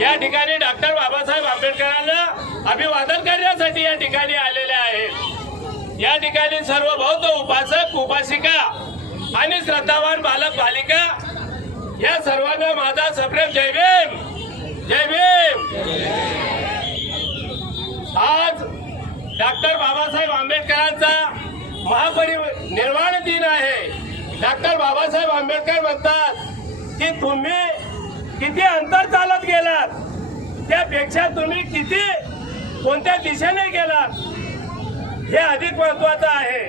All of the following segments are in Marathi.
या ठिकाणी डॉक्टर बाबासाहेब आंबेडकरांना अभिवादन करण्यासाठी या ठिकाणी आलेले आहेत. या ठिकाणी सर्व बौद्ध उपासक उपासिका आणि श्रद्धावान बालक बालिका या सर्वांना माझा सप्रेम जय भीम! जय भीम! आज डॉक्टर बाबासाहेब आंबेडकरांचा महापरिनिर्वाण दिन आहे. डॉक्टर बाबासाहेब आंबेडकर म्हणतात की तुम्ही किती अंतर चालत गेलात त्यापेक्षा तुम्ही किती कोणत्या दिशेने गेलात हे अधिक महत्वाचं आहे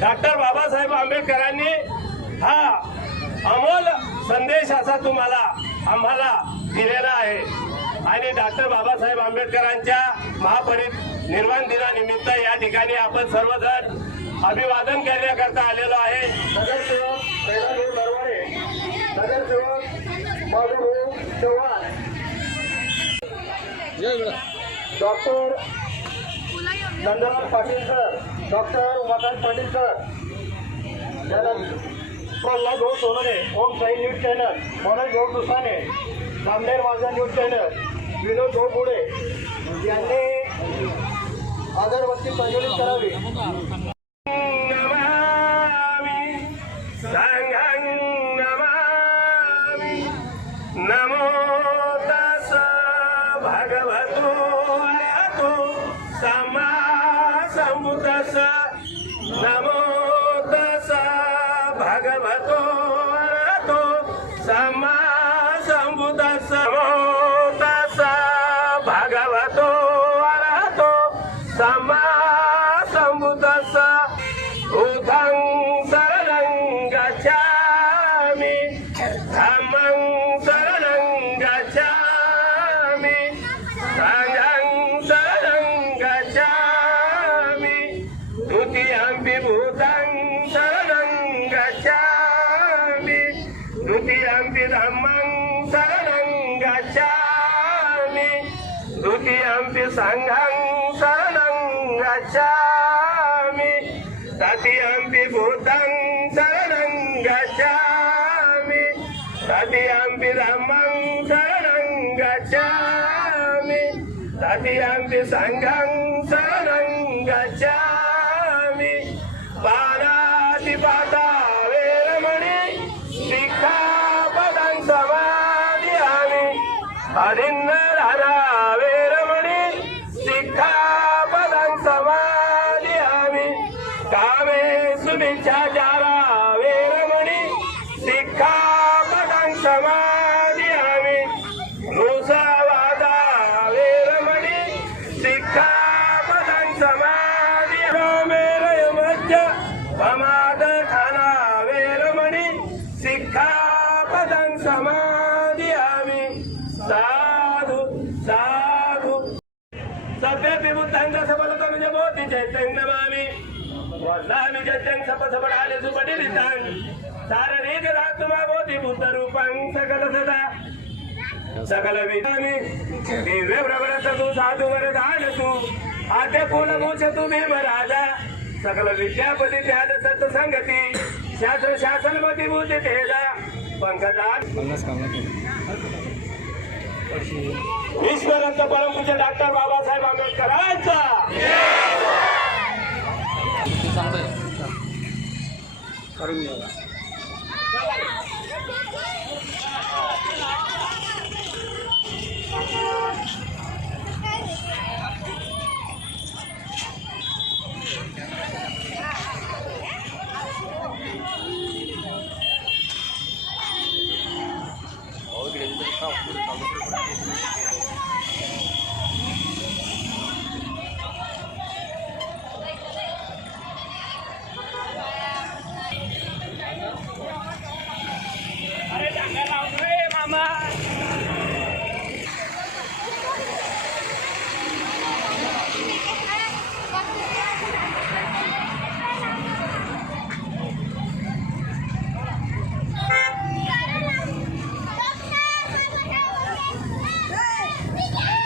डॉक्टर बाबासाहेब आंबेडकरांनी हा अमोल संदेश असा तुम्हाला आम्हाला दिलेला आहे आणि डॉक्टर बाबासाहेब आंबेडकरांच्या महापरिनिर्वाण दिनानिमित्त या ठिकाणी आपण सर्वजण अभिवादन करण्याकरता आलेलो आहे नगरसेवक नगरसेवक Babubhau Chavan doctor Nandlal Patil sir doctor Umakant Patil sir Pralhad Bhau Sonne Om Sai news channel Manoj Bhau Dusane Namdev माझा न्यूज चॅनल विनोद भाऊ बुडे यांनी अगरबत्ती प्रज्वलित करावी. Namo గచ్చామి ద్వితీయంపి సంఘం శరణం గచ్చామి. తృతీయంపి భూతం శరణం గచ్చామి. తృతీయంపి రమం శరణం గచ్చామి. తృతీయంపి సంఘం శరణం గచ్చామి. బా शिक्षापदं समादियामि मुसवादा वेरमणि शिक्षापदं समादियामि मध्य प्रमादखाना वेरमणि शिक्षापदं समादियामि साधु साधु. सभ्य विमुक्तांग सबलतो म्हणजे मोती चैतन्य नमामि वल्लामि जत्यं आले सबडाले सुपटिलितां सारणेक रात्मा बोधी बुद्ध रूपांग सकल सदा. सकल विधामी दिव्य प्रवरत तू साधू वरदान तू. आद्य कुल मोच तू भीम राजा. सकल विद्यापती त्याद सत्संगती. शास्त्र शासनमती बुद्धी तेजा. पंकजात. ईश्वरांचा परमपूज्य डॉक्टर बाबासाहेब आंबेडकरांचा. हो, 两人在？Hey! Hey!